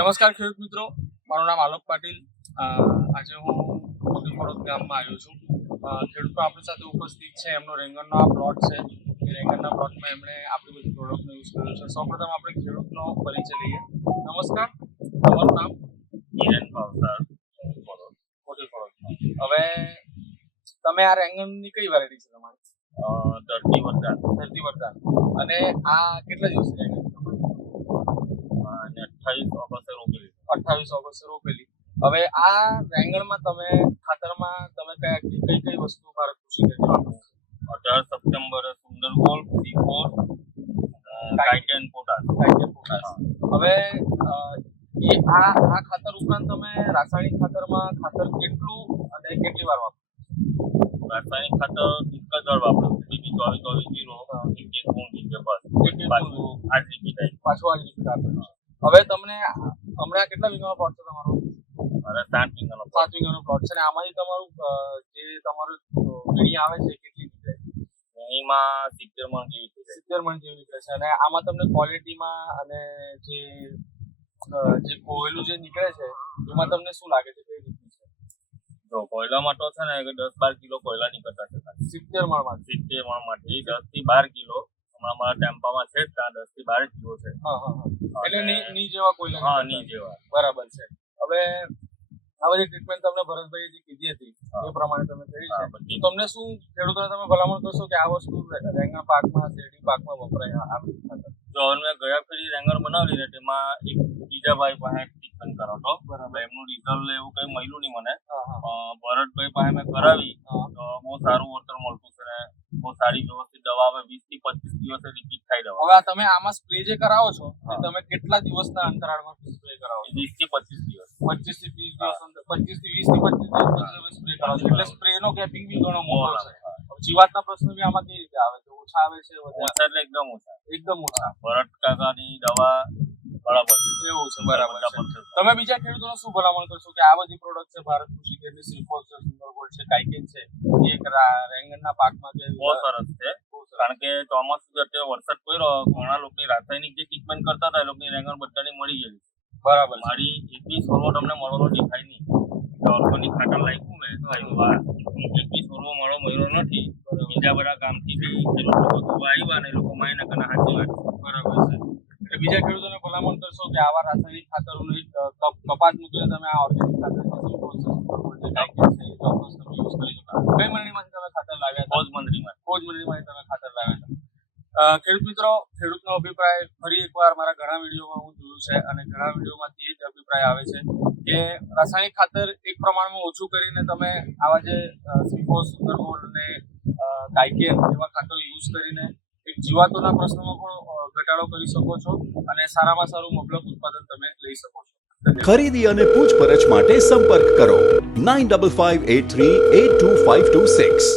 નમસ્કાર ખેડૂત મિત્રો. મારું નામ આલોક પાટીલ. આજે હું ફળોદ ગામમાં આવ્યો છું. ખેડૂતો આપણી સાથે ઉપસ્થિત છે. એમનો રેંગણનો આ પ્લોટ છે. એ રેંગણના પ્લોટમાં એમણે આપણી બધી પ્રોડક્ટનો યુઝ કર્યો છે. સૌપ્રથમ આપણે ખેડૂતનો પરિચય લઈએ. નમસ્કાર. તમારું નામ? હિરેન ભાવસાર મોટી ફળોદ હવે તમે આ રેંગણની કઈ વેરાયટી છે તમારી? ધરતી વરદાન. ધરતી વરદાન. અને આ કેટલા દિવસની રેંગણ અને અઠ્ઠાવીસ ઓગસ્ટે અઠ્ઠાવીસ ઓગસ્ટે રોપેલી. હવે આ રેંગણમાં તમે ખાતરમાં તમે કયા કઈ કઈ વસ્તુ ભારત કૃષિ કરી અઢાર સપ્ટેમ્બર સુંદર ગોલ સી ફોર નાઇટ્રોજન, પોટાશ. હવે એ આ આ ખાતર ઉપરાંત તમે રાસાયણિક ખાતરમાં ખાતર કેટલું અને કેટલી વાર વાપરો રાસાયણિક ખાતર એક જ વાર વાપરો બીજી ચોવીસ ચોવીસ જીરો એક એક ગુણ. એક પાછું આજ આવી પાછું આજ રીતે હવે તમને હમણાં કેટલા વીઘાનો પ્લોટ છે તમારો? મારે સાત વીઘાનો સાત વીઘાનો પ્લોટ છે અને આમાંથી તમારું જે તમારું વીણી આવે છે કેટલી નીકળે ઘણીમાં સિત્તેર મણ જેવી થઈ સિત્તેર મણ જેવી નીકળે છે. અને આમાં તમને ક્વોલિટીમાં અને જે જે કોયલું જે નીકળે છે એમાં તમને શું લાગે છે? કઈ રીતનું છે? જો કોયલામાં તો છે ને દસ બાર કિલો કોયલા નીકળતા છે. સિત્તેર મણમાં સિત્તેર મણમાંથી દસથી બાર કિલો હમણાં મારા ટેમ્પામાં છે ત્યાં દસથી બાર જ કિલો છે. એટલે ની ની જેવા કોઈ હા ની જેવા. બરાબર છે. હવે આ બધી ટ્રીટમેન્ટ તમને ભરતભાઈ જે કીધી હતી એ પ્રમાણે તમે કરી છે. તો તમને શું ખેડૂતોને તમે ભલામણ કરશો કે આ વસ્તુ રેંગણ પાકમાં શેરડી પાકમાં વપરાય? આ જો હવે મેં ગયા ફેરી રેંગણ બનાવી ને તેમાં એક બીજા ભાઈ પાસે ટ્રીટમેન્ટ કરાવતો બરાબર. એમનું રિઝલ્ટ એવું કઈ મળ્યું નહીં મને. ભરતભાઈ પાસે મેં કરાવી હા. તો બહુ સારું વળતર મળતું છે ને બહુ સારી વ્યવસ્થિત દવા આવે વીસથી પચીસ દિવસે રિપીટ થાય દવા. હવે તમે આમાં સ્પ્રે જે કરાવો છો તમે કેટલા દિવસના અંતરાળમાં સ્પ્રે કરાવો છો? વીસથી પચીસ દિવસ. પચીસથી ત્રીસ દિવસ પચીસથી વીસથી પચીસ દિવસ પછી તમે સ્પ્રે કરાવો છો. એટલે સ્પ્રે નો ગેપિંગ બી ઘણો મોટો છે. હવે જીવાતના પ્રશ્નો બી આમાં કેવી રીતે આવે છે? ઓછા આવે છે ઓછા એટલે એકદમ ઓછા. એકદમ ઓછા. ભરત કાકાની દવા બરાબર છે. એવું છે બરાબર. તમે બીજા ખેડૂતોને શું ભલામણ કરશો કે આ બધી પ્રોડક્ટ છે ભારત કૃષિ કેન્દ્ર શ્રીફોલ છે સુંદરગોલ્ડ છે કાઇકેન છે? એક રેંગણના પાકમાં કે બહુ સરસ છે. કારણ કે ચોમાસું જે અત્યારે વરસાદ પડ્યો ઘણા લોકોની રાસાયણિક જે ટ્રીટમેન્ટ કરતા હતા એ લોકોની રેંગણ બધાની મળી ગયેલી બરાબર મારી એક બી સોલો તમને મળવાનો દેખાય નહીં. ઓર્ગોનિક ખાતર લાગ્યું મેં આવ્યું વાર એક બી સોલો મળો મળ્યો નથી. બીજા બધા ગામથી બી એ લોકો આવ્યા ને એ લોકો માય કને સાચી વાત. બરાબર છે. બીજા ખેડૂતોને ભલામણ કરશો કે આવા રાસાયણિક ખાતરોનું કપાત મૂકીને તમે આ ઓર્ગેનિક ખાતર તમે કઈ ખાતર લાવ્યા હતા? બહુ જ મંદરીમાં મંડળીમાંથી તમે ખાતર લાવ્યા હતા. ખેડૂત મિત્રો ખેડૂતનો અભિપ્રાય ફરી એકવાર મારા ઘણા વિડીયોમાં હું જોયું છે અને ઘણા વિડીયોમાંથી એ જ અભિપ્રાય આવે છે કે રાસાયણિક ખાતર એક પ્રમાણમાં ઓછું કરીને તમે આવા જે સિફો સુંદરગોલ્ડ અને ગાયકેન એવા ખાતરો યુઝ કરીને એક જીવાતોના પ્રશ્નમાં પણ ઘટાડો કરી શકો છો અને સારામાં સારું મબલક ઉત્પાદન તમે લઈ શકો છો. ખરીદી અને પૂછપરછ માટે સંપર્ક કરો. Nine double five eight three eight two five two six